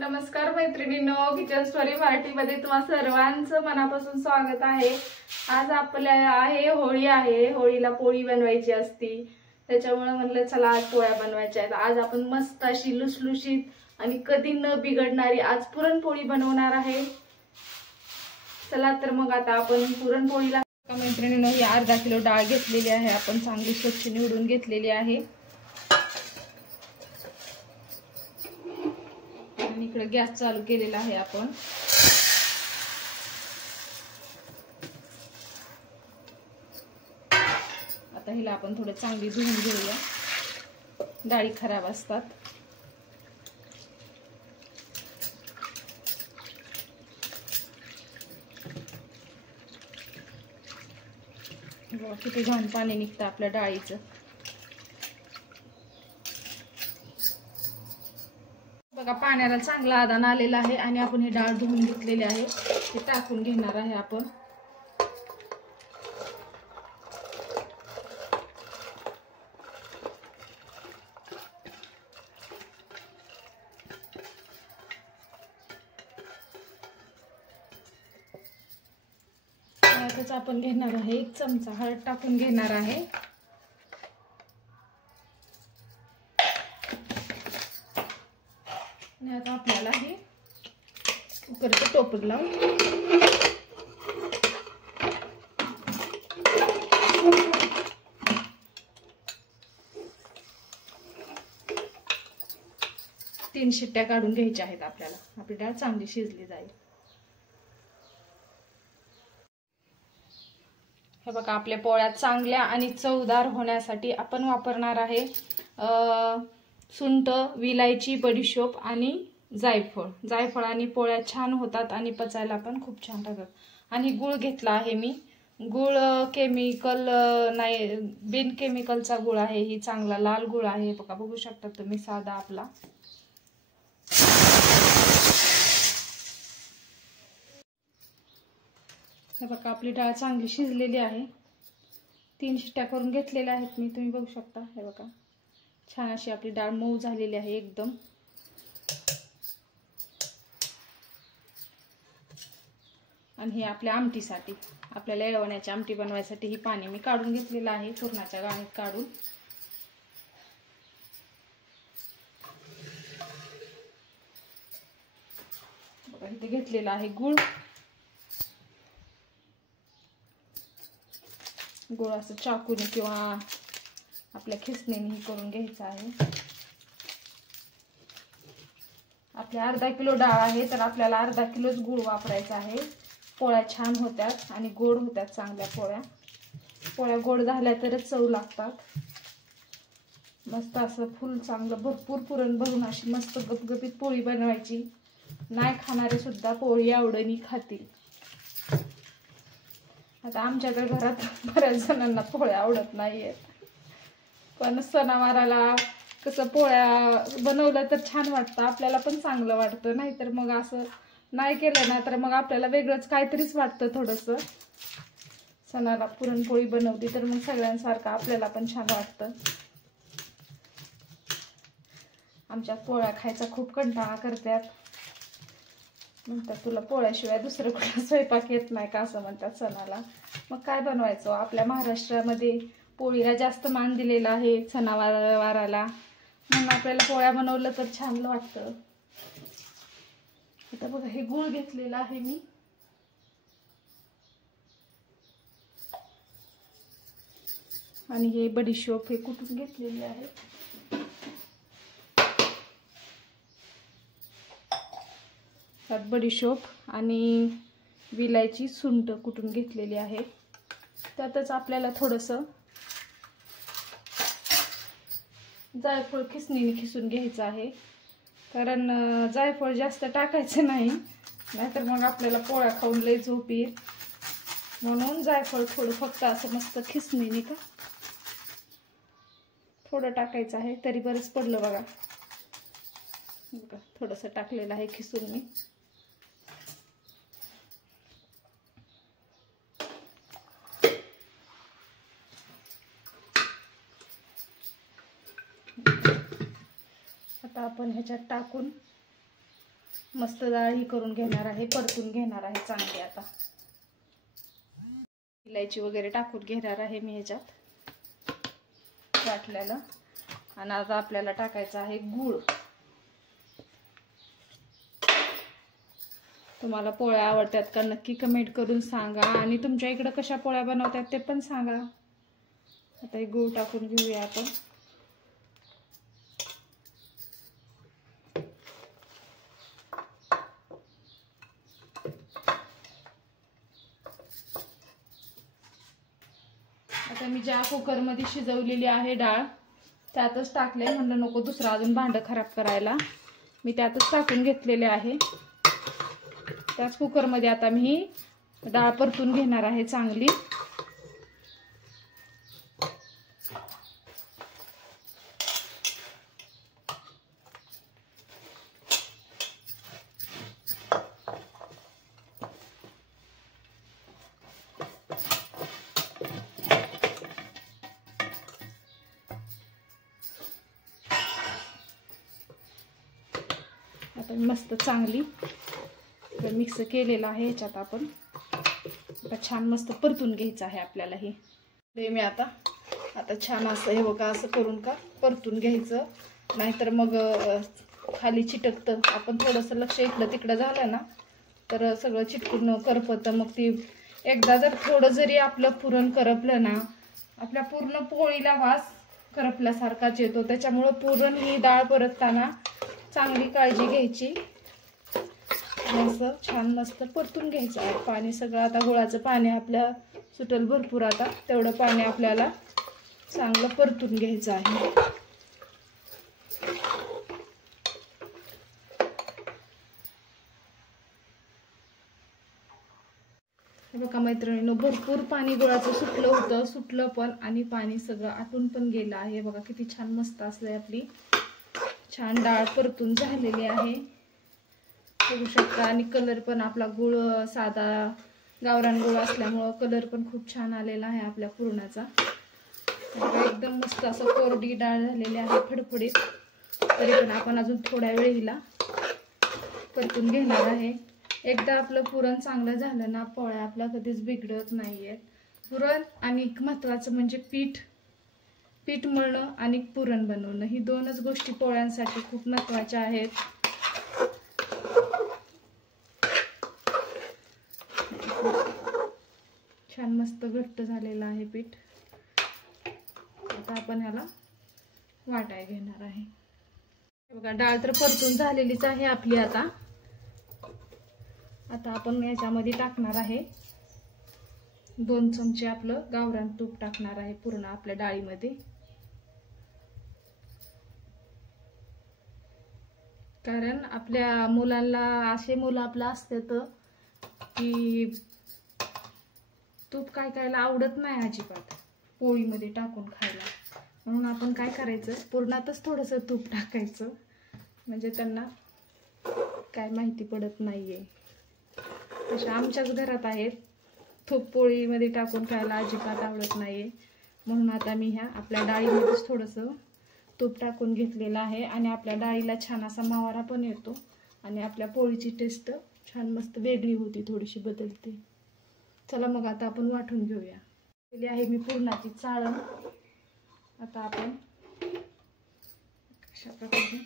नमस्कार मैत्रिणींनो, kitchen story मराठीमध्ये तुम्हा सर्वांचं मनापासून स्वागत आहे। आज आपल्याला होळी आहे। होळीला पोळी बनवायची असती, त्याच्यामुळे म्हणलं चला आज पोळ्या बनवायच्या आहेत। आज आपण मस्त अशी लुसलुशीत आणि कधी न बिघडणारी आज पुरणपोळी बनवणार आहे। चला तर मग आता आपण पुरणपोळीला मैत्रिणींनो ही अर्धा किलो डाळ घेतलेली आहे। आपण चांगली स्वच्छ निवडून घेतलेली आहे। इकडे गॅस चालू केलेला आहे आपण। आता हिला आपण थोडं चांगली धुवून घेऊया, डाळी खराब असतात। किती घाण पाणी निघतं आपल्या डाळीचं। बघा पाण्याला चांगला आदान आलेला आहे आणि आपण हे डाळ धुवून घेतलेली आहे, हे टाकून घेणार आहे आपण। त्याच आपण घेणार आहे 1 चमचा हळद टाकून घेणार आहे। आता आपल्याला हे कुकरचं टोपण लावून तीन शिट्ट्या काढून घ्यायच्या आहेत आपल्याला, आपली डाळ चांगली शिजली जाईल। हे बघा आपल्या पोळ्या चांगल्या आणि चवदार होण्यासाठी आपण वापरणार आहे सुंठ, विलायची, बडीशोप आणि जायफळ। जायफळाने पोळ्या छान होतात आणि पचायला पण खूप छान लागतात। आणि गूळ घेतला आहे मी, गूळ केमिकल नाही, बिन केमिकलचा गूळ आहे, ही चांगला लाल गूळ आहे। बघा बघू शकता तुम्ही, साधा आपला। हे बघा आपली डाळ चांगली शिजलेली आहे, 3 शिट्ट्या करून घेतलेल्या आहेत मी, तुम्ही बघू शकता। हे बघा छान अशी आपली डाळ मऊ झालेली आहे एकदम। आणि हे आपल्या आमटीसाठी, आपल्याला येळवण्याची आमटी बनवायसाठी ही पाणी मी काढून घेतलेलं आहे, पुरणाच्या गाळणीत काढून। बघा इथे घेतलेला आहे गूळ, गूळ असं चाकूने किंवा आपल्या खिसणीने करून घ्यायचं आहे। आपल्या अर्धा किलो डाळ आहे तर आपल्याला अर्धा किलोच गूळ वापरायचा आहे। पोळ्या छान होतात आणि गोड होतात चांगल्या पोळ्या। पोळ्या गोड झाल्या तरच चव लागतात। मस्त असं फुल चांगलं भरपूर पुरण भरून अशी मस्त गपगपीत पोळी बनवायची, नाही खाणारे सुद्धा पोळी आवडीने खातील। आता आमच्या तर घरात बऱ्याच जणांना पोळ्या आवडत नाहीयेत, पण सणावाराला कसं पोळ्या बनवलं तर छान वाटतं, आपल्याला पण चांगलं वाटतं। नाहीतर मग असं नाही केलं ना तर मग आपल्याला वेगळंच काहीतरीच वाटतं थोडंसं। सणाला पुरणपोळी बनवली तर मग सगळ्यांसारखं आपल्याला पण छान वाटतं। आमच्या पोळ्या खायचा खूप कंटाळा करतात, म्हणतात तुला पोळ्याशिवाय दुसरं कुठला स्वयंपाक येत नाही का असं म्हणतात सणाला। मग काय बनवायचं, आपल्या महाराष्ट्रामध्ये पोळीला जास्त मान दिलेला आहे सणावाराला, म्हणून आपल्याला पोळ्या बनवलं तर छान वाटतं। आता बघा हे गूळ घेतलेला आहे मी, आणि हे बडीशोप हे कुटून घेतलेले आहे। त्यात बडीशोप आणि विलायची, सुंठ कुटून घेतलेली आहे। त्यातच आपल्याला थोडंसं जायफळ खिसणीने खिसून घ्यायचं आहे, कारण जायफळ जास्त टाकायचं नाही, नाहीतर मग आपल्याला पोळ्या खाऊन लय झोप येईल। म्हणून जायफळ थोडं फक्त असं मस्त खिसणीने का थोडं टाकायचं आहे, तरी बरंच पडलं बघा। थोडंसं टाकलेलं आहे खिसून मी। आता आपण ह्याच्यात टाकून मस्त डाळ ही करून घेणार आहे, परतून घेणार आहे चांगली. आता इलायची वगैरे टाकून घेणार आहे मी ह्याच्यात वाटल्याला. आणि आता आपल्याला टाकायचा आहे गूळ. तुम्हाला पोळ्या आवडतात का नक्की कमेंट करून सांगा, आणि तुमच्या इकडे कशा पोळ्या बनवतात ते पण सांगा. आता हे गूळ टाकून घेऊया आपण. आता मी ज्या कुकरमध्ये शिजवलेली आहे डाळ त्यातच टाकले, म्हणलं नको दुसरं अजून भांडं खराब करायला. मी त्यातच टाकून घेतलेले आहे. त्याच कुकरमध्ये आता मी डाळ परतून घेणार आहे चांगली. आता मस्त चांगली मिक्स केलेलं आहे. ह्याच्यात आपण आता छान मस्त परतून घ्यायचं आहे आपल्याला. हे मी आता छान असं हे बघा असं करून का परतून घ्यायचं, नाहीतर मग खाली चिटकतं. आपण थोडंसं लक्ष इकडं तिकडं झालं ना तर सगळं चिटकून करपतं. मग ती एकदा जर थोडं जरी आपलं पुरण करपलं ना, आपल्या पूर्ण पोळीला वास करपल्यासारखाच येतो. त्याच्यामुळं पुरण ही डाळ परतताना चांगली काळजी घ्यायची. असं छान मस्त परतून घ्यायचं आहे. पाणी सगळं आता गुळाचं पाणी आपल्या सुटल भरपूर, आता तेवढं पाणी आपल्याला चांगलं परतून घ्यायचं आहे. बघा मैत्रिणींनो, भरपूर पाणी गुळाचं सुटलं होतं, सुटलं पण, आणि पाणी सगळं आटून पण गेलं आहे. बघा किती छान मस्त असलंय. आपली छान डाळ परतून झालेली आहे बघू शकता. आणि कलर पण आपला गुळ साधा गावरान गुळ असल्यामुळं कलर पण खूप छान आलेला आहे आपल्या पुरणाचा. एकदम मस्त असं कोरडी डाळ झालेली आहे, फडफडीत. तरी पण आपण अजून थोड्या वेळ हिला परतून घेणार आहे. एकदा आपलं पुरण चांगलं झालं ना, पोळ्या आपल्या कधीच बिघडत नाहीयेत. पुरण आणि महत्त्वाचं म्हणजे पीठ मळणं आणि पुरण बनवणं, ही दोनच गोष्टी पोळ्यांसाठी खूप महत्त्वाच्या आहेत. छान मस्त घट्ट झालेलं आहे पीठ. आता आपण ह्याला वाटाय घेणार आहे. बघा डाळ तर परतून झालेलीच आहे आपली. आता आपण याच्यामध्ये टाकणार आहे 2 चमचे आपलं गावरान तूप टाकणार आहे पूर्ण आपल्या डाळीमध्ये. कारण आपल्या मुलांना, असे मुलं आपलं असतात की तूप कायला आवडत नाही अजिबात पोळीमध्ये टाकून खायला. म्हणून आपण काय करायचं, पुरणातच थोडंसं तूप टाकायचं, म्हणजे त्यांना काय माहिती पडत नाहीये. तशा आमच्याच घरात आहेत, तूप पोळीमध्ये टाकून खायला अजिबात आवडत नाहीये. म्हणून आता मी ह्या आपल्या डाळीमध्येच थोडंसं तूप टाकून घेतलेलं आहे. आणि आपल्या डाळीला छान असा मावारा पण येतो, आणि आपल्या पोळीची टेस्ट छान मस्त वेगळी होती, थोडीशी बदलते. चला मग आता आपण वाटून घेऊया. केली आहे मी पुरणाची चाळण. आता आपण अशा प्रकारे,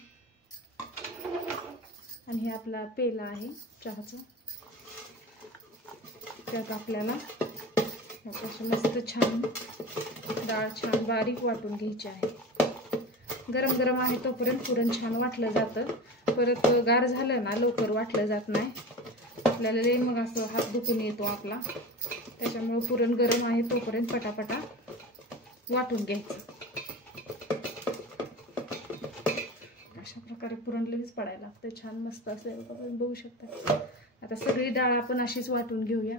आणि हे आपला पेला आहे चहाचा, त्यात आपल्याला असं मस्त छान डाळ छान बारीक वाटून घ्यायची आहे. गरम गरम आहे तोपर्यंत पुरण छान वाटलं जातं. परत गार झालं ना लवकर वाटलं जात नाही आपल्याला, लई मग असं हात दुखून येतो आपला. त्याच्यामुळे पुरण गरम आहे तोपर्यंत पटापटा वाटून घ्यायचं. अशा प्रकारे पुरण लगेच पडायला लागतं, छान मस्त असं बघू शकता. आता सगळी डाळ आपण अशीच वाटून घेऊया.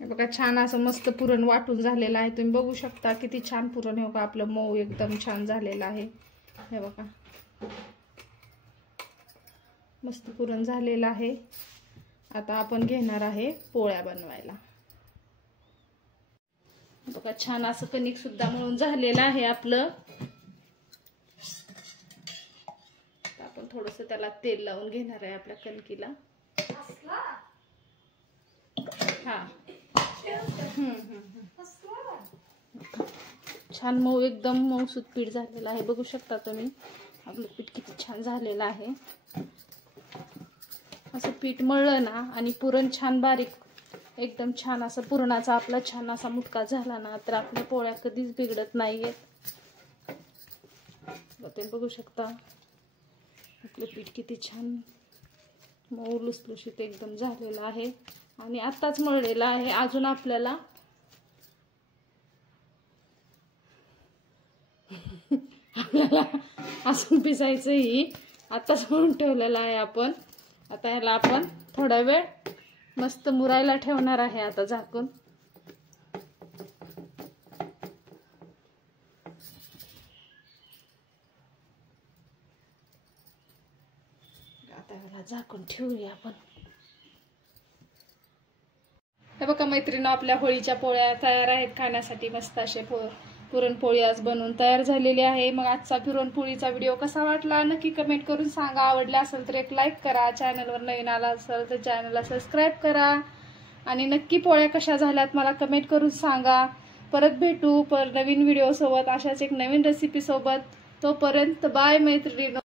हे बघा छान असं मस्त पुरण वाटून झालेलं आहे. तुम्ही बघू शकता किती छान पुरण आहे. बघा आपलं मऊ एकदम छान झालेलं आहे. हे बघा मस्त पुरण झालेलं आहे. आता आपण घेणार आहे पोळ्या बनवायला. बघा छान असं कणिक सुद्धा मळून झालेलं आहे आपलं. थोडंसं त्याला तेल लावून घेणार आहे आपल्या कणकीला. हा छान मऊ, एकदम मऊसूत पीठ झालेलं आहे. बघू शकता तुम्ही आपलं पीठ किती छान झालेलं आहे. असं पीठ मळलं ना आणि पुरण छान बारीक, एकदम छान असं पुरणाचा आपला छान असा मुटका झाला ना तर आपल्या पोळ्या कधीच बिघडत नाहीयेत. ते बघू शकता आपलं पीठ किती छान मऊ लुसलुशीत एकदम झालेलं आहे आणि आत्ताच मळलेलं आहे. अजून आपल्याला अजून पिसायचं ही आत्ताच मळून ठेवलेलं आहे आपण. आता ह्याला आपण थोडा वेळ मस्त मुरायला ठेवणार आहे आता झाकून. आता ह्याला झाकून ठेवूया आपण. हे बघा मैत्रिणी, आपल्या होळीच्या पोळ्या तयार आहेत खाण्यासाठी. मस्त असे पुरणपोळी आज बनवून तयार झालेली आहे. मग आजचा पुरणपोळीचा व्हिडिओ कसा वाटला नक्की कमेंट करून सांगा. आवडला असेल तर एक लाईक करा. चॅनलवर नवीन आला असेल तर चॅनलला सबस्क्राईब करा आणि नक्की पोळ्या कशा झाल्यात मला कमेंट करून सांगा. परत भेटू नवीन व्हिडिओ सोबत, अशाच एक नवीन रेसिपी सोबत. तोपर्यंत बाय मैत्रिणी.